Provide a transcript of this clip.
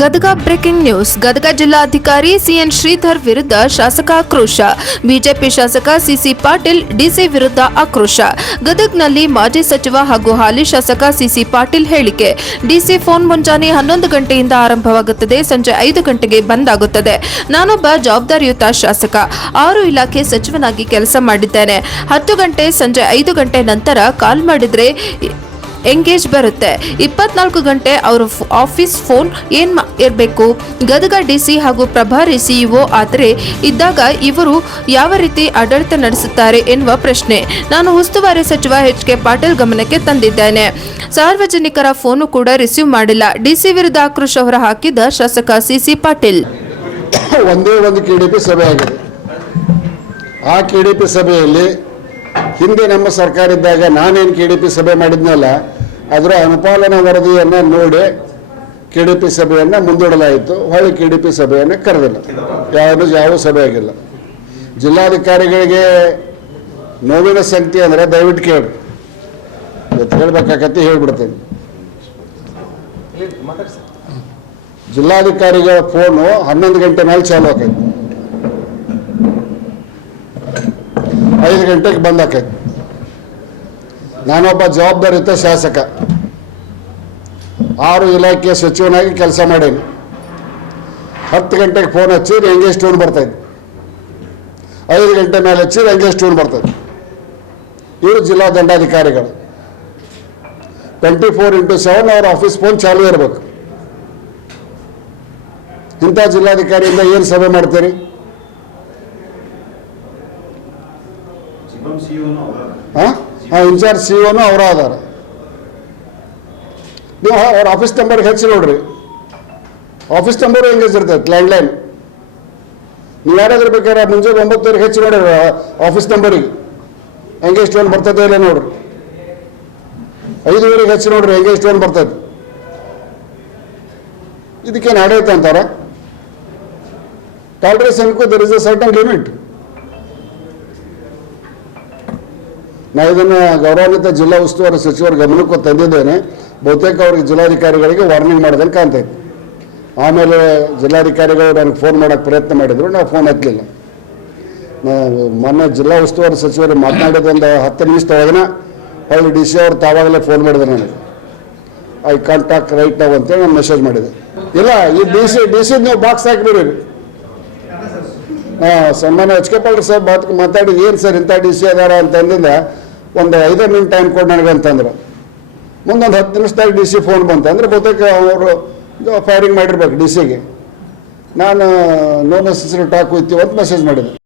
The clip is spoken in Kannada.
Gadag breaking news. ಗದಗ ಜಿಲ್ಲಾಧಿಕಾರಿ ಸಿಎನ್ ಶ್ರೀಧರ್ ವಿರುದ್ಧ ಶಾಸಕ ಆಕ್ರೋಶ. ಬಿಜೆಪಿ ಶಾಸಕ ಸಿಸಿ ಪಾಟೀಲ್ ಡಿಸಿ ವಿರುದ್ಧ ಆಕ್ರೋಶ. ಗದಗ್ನಲ್ಲಿ ಮಾಜಿ ಸಚಿವ ಹಾಗೂ ಹಾಲಿ ಶಾಸಕ ಸಿಸಿ ಪಾಟೀಲ್ ಹೇಳಿಕೆ. ಡಿಸಿ ಫೋನ್ ಮುಂಜಾನೆ 11 ಗಂಟೆಯಿಂದ ಆರಂಭವಾಗುತ್ತದೆ, ಸಂಜೆ 5 ಗಂಟೆಗೆ ಬಂದ್ ಆಗುತ್ತದೆ. ನಾನೊಬ್ಬ ಜವಾಬ್ದಾರಿಯುತ ಶಾಸಕ, 6 ಇಲಾಖೆ ಸಚಿವನಾಗಿ ಕೆಲಸ ಮಾಡಿದ್ದೇನೆ. 10 ಗಂಟೆ ಸಂಜೆ 5 ಗಂಟೆ ನಂತರ ಕಾಲ್ ಮಾಡಿದ್ರೆ ಎಂಗೇಜ್ ಬರುತ್ತೆ. 24 ಗಂಟೆ ಅವರ ಆಫೀಸ್ ಫೋನ್ ಏನ್ ಇರಬೇಕು? ಗದಗ ಡಿಸಿ ಹಾಗೂ ಪ್ರಭಾರಿ ಸಿಇಒ ಆದರೆ ಇದ್ದಾಗ ಇವರು ಯಾವ ರೀತಿ ಆಡಳಿತ ನಡೆಸುತ್ತಾರೆ ಎನ್ನುವ ಪ್ರಶ್ನೆ ನಾನು ಉಸ್ತುವಾರಿ ಸಚಿವ ಎಚ್.ಕೆ. ಪಾಟೀಲ್ ಗಮನಕ್ಕೆ ತಂದಿದ್ದೇನೆ. ಸಾರ್ವಜನಿಕರ ಫೋನು ಕೂಡ ರಿಸೀವ್ ಮಾಡಿಲ್ಲ. ಡಿಸಿ ವಿರುದ್ಧ ಆಕ್ರೋಶ ಹೊರ ಹಾಕಿದ ಶಾಸಕ ಸಿಸಿ ಪಾಟೀಲ್. ಒಂದೇ ಒಂದು ಕೆಡಿಪಿ ಸಭೆ ಆಗಿದೆ. ಆ ಕೆಡಿಪಿ ಸಭೆಯಲ್ಲಿ ಹಿಂದೆ ನಮ್ಮ ಸರ್ಕಾರ ಇದ್ದಾಗ ನಾನೇನು ಕೆಡಿಪಿ ಸಭೆ ಮಾಡಿದ್ನಲ್ಲ, ಅದರ ಅನುಪಾಲನಾ ವರದಿಯನ್ನು ನೋಡಿ ಕೆಡಿಪಿ ಸಭೆಯನ್ನು ಮುಂದೂಡಲಾಯಿತು. ಹೊಳ್ಳಿ ಕೆಡಿಪಿ ಸಭೆಯನ್ನು ಕರೆದಿಲ್ಲ, ಯಾವ ಸಭೆ ಆಗಿಲ್ಲ. ಜಿಲ್ಲಾಧಿಕಾರಿಗಳಿಗೆ ನೋವಿನ ಸಂಗತಿ ಅಂದರೆ ದಯವಿಟ್ಟು ಕೇಳಿ, ಇವತ್ತು ಹೇಳ್ಬೇಕಾಗತ್ತೆ, ಹೇಳ್ಬಿಡ್ತೇನೆ. ಜಿಲ್ಲಾಧಿಕಾರಿಗಳ ಫೋನು 11 ಗಂಟೆ ಮೇಲೆ ಚಾಲು ಆಕೈತಿ, 5 ಗಂಟೆಗೆ ಬಂದ್ ಆಕೈತಿ. ನಾನೊಬ್ಬ ಜವಾಬ್ದಾರಿಯುತ ಶಾಸಕ, 6 ಇಲಾಖೆಯ ಸಚಿವನಾಗಿ ಕೆಲಸ ಮಾಡೇನಿ. 10 ಗಂಟೆಗೆ ಫೋನ್ ಹಚ್ಚಿದ್ರೆ ಎಂಗೇಜ್ ಟೋನ್ ಬರ್ತೈತಿ, 5 ಗಂಟೆ ಮೇಲೆ ಹಚ್ಚಿದ್ರೆ ಎಂಗೇಜ್ ಟೋನ್ ಬರ್ತೈತಿ. ಇವರು ಜಿಲ್ಲಾ ದಂಡಾಧಿಕಾರಿಗಳು 24x7 ಅವ್ರ ಆಫೀಸ್ ಫೋನ್ ಚಾಲು ಇರಬೇಕು. ಇಂಥ ಜಿಲ್ಲಾಧಿಕಾರಿಯಿಂದ ಏನು ಸಭೆ ಮಾಡ್ತೀರಿ? ಇನ್ಚಾರ್ಜ್ ಸಿಇಒನು ಅವರ ಅದಾರ. ನೀವು ಅವ್ರ ಆಫೀಸ್ ನಂಬರ್ಗೆ ಹೆಚ್ಚಿ ನೋಡ್ರಿ, ಆಫೀಸ್ ನಂಬರು ಎಂಗೇಜ್ ಇರ್ತೈತೆ, ಲ್ಯಾಂಡ್ಲೈನ್. ನೀವು ಯಾರಾದ್ರೂ ಬೇಕಾದ್ರೆ ಮುಂಜಾನೆ 9 ಹೆಚ್ಚಿ ನೋಡ್ರಿ, ಆಫೀಸ್ ನಂಬರಿಗೆ ಎಂಗೇಜ್ ಟೋನ್ ಬರ್ತದೆ ಇಲ್ಲ ನೋಡ್ರಿ. 5 ಹೆಚ್ಚಿ ನೋಡ್ರಿ, ಎಂಗೇಜ್ ಟೋನ್ ಬರ್ತದೆ. ಇದಕ್ಕೇನು ಆಡಳಿತ ಅಂತಾರ? ಟಾಲರೇಷನ್ಗೂ there is a certain limit. ನಾ ಇದನ್ನು ಗೌರವಾನ್ವಿತ ಜಿಲ್ಲಾ ಉಸ್ತುವಾರಿ ಸಚಿವರ ಗಮನಕ್ಕೂ ತಂದಿದ್ದೇನೆ. ಬಹುತೇಕ ಅವ್ರಿಗೆ ಜಿಲ್ಲಾಧಿಕಾರಿಗಳಿಗೆ ವಾರ್ನಿಂಗ್ ಮಾಡೋದನ್ನು ಕಾಣ್ತೈತೆ. ಆಮೇಲೆ ಜಿಲ್ಲಾಧಿಕಾರಿಗಳು ನನಗೆ ಫೋನ್ ಮಾಡೋಕ್ಕೆ ಪ್ರಯತ್ನ ಮಾಡಿದ್ರು, ನಾವು ಫೋನ್ ಹತ್ತಲಿಲ್ಲ. ಮೊನ್ನೆ ಜಿಲ್ಲಾ ಉಸ್ತುವಾರಿ ಸಚಿವರು ಮಾತನಾಡಿದ 10 ನಿಮಿಷದೊಳಗಿನ ಹೊಳ್ಳಿ ಡಿ ಸಿ ಅವರು ತಾವಾಗಲೇ ಫೋನ್ ಮಾಡಿದ್ರು ನನಗೆ. ಐ ಕಾಂಟ್ಯಾಕ್ಟ್ ರೈಟ್ ನಾವು ಅಂತೇಳಿ ನಾನು ಮೆಸೇಜ್ ಮಾಡಿದೆ. ಇಲ್ಲ, ಈ ಡಿ ಸಿ ನೀವು ಬಾಕ್ಸ್ ಹಾಕಿಬಿಡ್ರಿ. ಸನ್ಮಾನ್ಯ ಎಚ್.ಕೆ. ಪಾಟೀಲ್ ಸಾಹೇಬ್ ಮಾತಾಡಿ, ಏನು ಸರ್ ಇಂಥ ಡಿ ಸಿ ಅದಾರ ಅಂತಂದಿಂದ ಒಂದು 5 ಮಿನಿಟ್ ಟೈಮ್ ಕೊಡಿ ನನಗೆ ಅಂತಂದ್ರೆ, ಮುಂದೊಂದು 10 ನಿಮಿಷದಾಗ ಡಿ ಸಿ ಫೋನ್ ಬಂತಂದ್ರೆ ಬಹುತೇಕ ಅವರು ಫೈರಿಂಗ್ ಮಾಡಿರ್ಬೇಕು ಡಿ ಸಿಗೆ. ನಾನು no necessary talk with you ಅಂತ ಮೆಸೇಜ್ ಮಾಡಿದೆ.